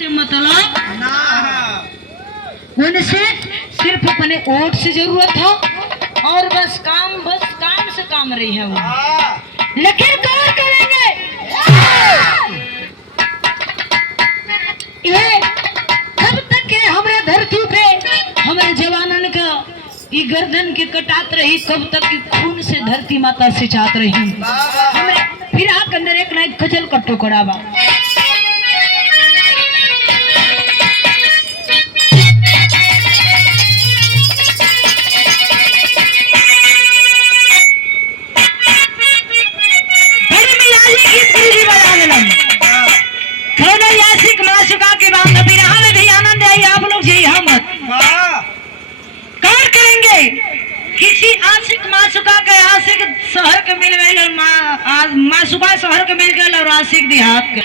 से मतलब ना उनसे सिर्फ अपने वोट से जरूरत था और बस काम से काम रही है वो। लेकिन क्या करेंगे ये कब तक के हमारे धरती पे हमारे जवानन का ये गर्दन के कटात रही, कब तक की खून से धरती माता सिंचात रही। हमें फिर आक अंदर एक ना एक खजल का टुकड़ा बा। किसी आशिक मासुका के आशिक शहर के मिल गए और मासुका शहर के मिल गए और आशिक देहात के।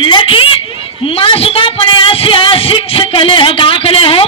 लेकिन मासुका अपने आशिक से कहले हो का कहले हो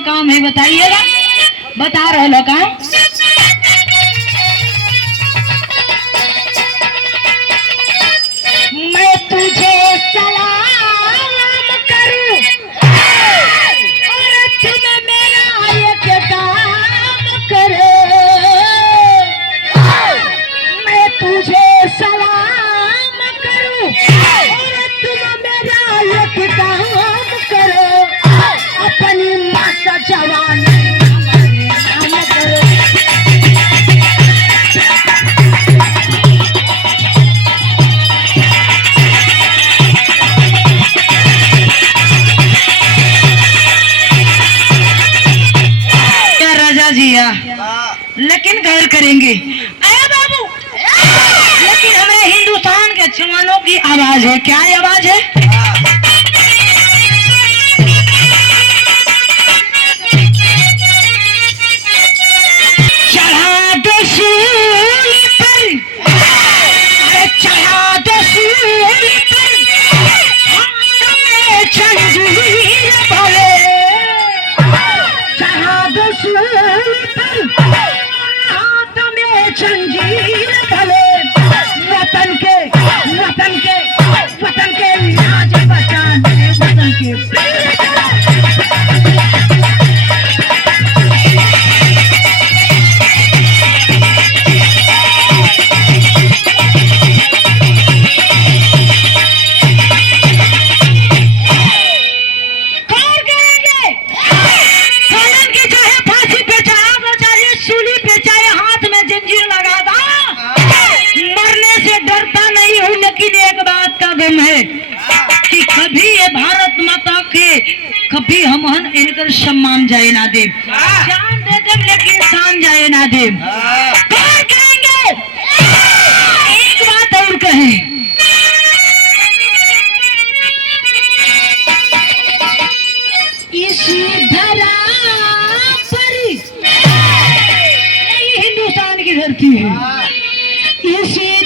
काम है बताइएगा, बता रहे लोग काम मैं तुझे सलाम करूं और तुम मेरा एक काम करो। मैं तुझे सलाम करूं और तुम मेरा एक काम करो। अपनी माँ का जवान नाम करो। क्या राजा जी लेकिन गौर करेंगे अरे बाबू, लेकिन हमारे हिंदुस्तान के जवानों की आवाज है। क्या आवाज है? वतन के लाज बचाने वतन के है कि कभी ये भारत माता के कभी हम इनकर सम्मान जाए ना दे, जान दे दे लेकिन शान जाए ना दे। कहेंगे एक बात और कहें, इसी धरा पर हिंदुस्तान की धरती है, इसी